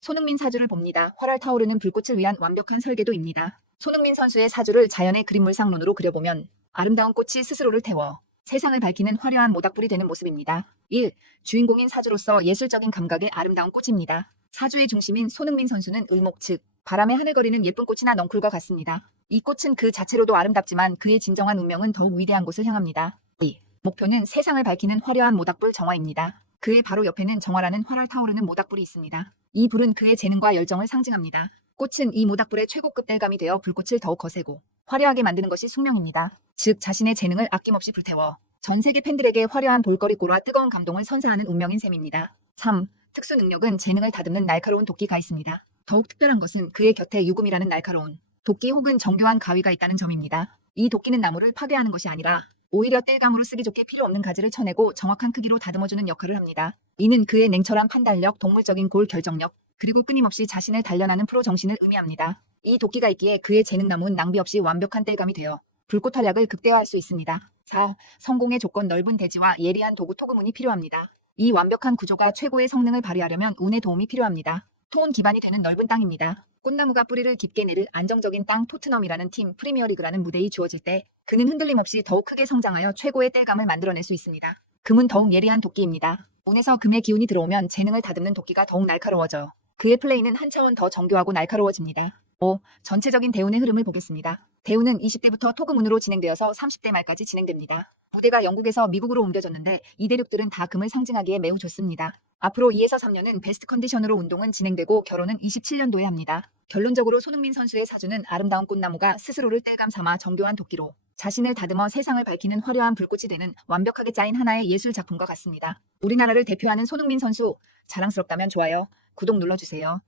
손흥민 사주를 봅니다. 활활 타오르는 불꽃을 위한 완벽한 설계도입니다. 손흥민 선수의 사주를 자연의 그림물상론으로 그려보면 아름다운 꽃이 스스로를 태워 세상을 밝히는 화려한 모닥불이 되는 모습입니다. 1. 주인공인 사주로서 예술적인 감각의 아름다운 꽃입니다. 사주의 중심인 손흥민 선수는 을목 즉 바람에 하늘거리는 예쁜 꽃이나 넝쿨과 같습니다. 이 꽃은 그 자체로도 아름답지만 그의 진정한 운명은 더욱 위대한 곳을 향합니다. 2. 목표는 세상을 밝히는 화려한 모닥불 정화입니다. 그의 바로 옆에는 정화라는 활활 타오르는 모닥불이 있습니다. 이 불은 그의 재능과 열정을 상징합니다. 꽃은 이 모닥불의 최고급 땔감이 되어 불꽃을 더욱 거세고 화려하게 만드는 것이 숙명입니다. 즉 자신의 재능을 아낌없이 불태워 전 세계 팬들에게 화려한 볼거리꼴과 뜨거운 감동을 선사하는 운명인 셈입니다. 3. 특수 능력은 재능을 다듬는 날카로운 도끼가 있습니다. 더욱 특별한 것은 그의 곁에 유금이라는 날카로운 도끼 혹은 정교한 가위가 있다는 점입니다. 이 도끼는 나무를 파괴하는 것이 아니라 오히려 땔감으로 쓰기 좋게 필요 없는 가지를 쳐내고 정확한 크기로 다듬어주는 역할을 합니다. 이는 그의 냉철한 판단력, 동물적인 골 결정력, 그리고 끊임없이 자신을 단련하는 프로 정신을 의미합니다. 이 도끼가 있기에 그의 재능나무는 낭비 없이 완벽한 땔감이 되어 불꽃 활약을 극대화할 수 있습니다. 4. 성공의 조건 넓은 대지와 예리한 도구 토금운이 필요합니다. 이 완벽한 구조가 최고의 성능을 발휘하려면 운의 도움이 필요합니다. 토온 기반이 되는 넓은 땅입니다. 꽃나무가 뿌리를 깊게 내릴 안정적인 땅 토트넘이라는 팀 프리미어리그라는 무대에 주어질 때 그는 흔들림 없이 더욱 크게 성장하여 최고의 땔감을 만들어낼 수 있습니다. 금은 더욱 예리한 도끼입니다. 운에서 금의 기운이 들어오면 재능을 다듬는 도끼가 더욱 날카로워져 그의 플레이는 한 차원 더 정교하고 날카로워집니다. 5. 전체적인 대운의 흐름을 보겠습니다. 대운은 20대부터 토금운으로 진행되어서 30대 말까지 진행됩니다. 무대가 영국에서 미국으로 옮겨졌는데 이 대륙들은 다 금을 상징하기에 매우 좋습니다. 앞으로 2에서 3년은 베스트 컨디션으로 운동은 진행되고 결혼은 27년도에 합니다. 결론적으로 손흥민 선수의 사주는 아름다운 꽃나무가 스스로를 땔감 삼아 정교한 도끼로 자신을 다듬어 세상을 밝히는 화려한 불꽃이 되는 완벽하게 짜인 하나의 예술 작품과 같습니다. 우리나라를 대표하는 손흥민 선수 자랑스럽다면 좋아요, 구독 눌러주세요.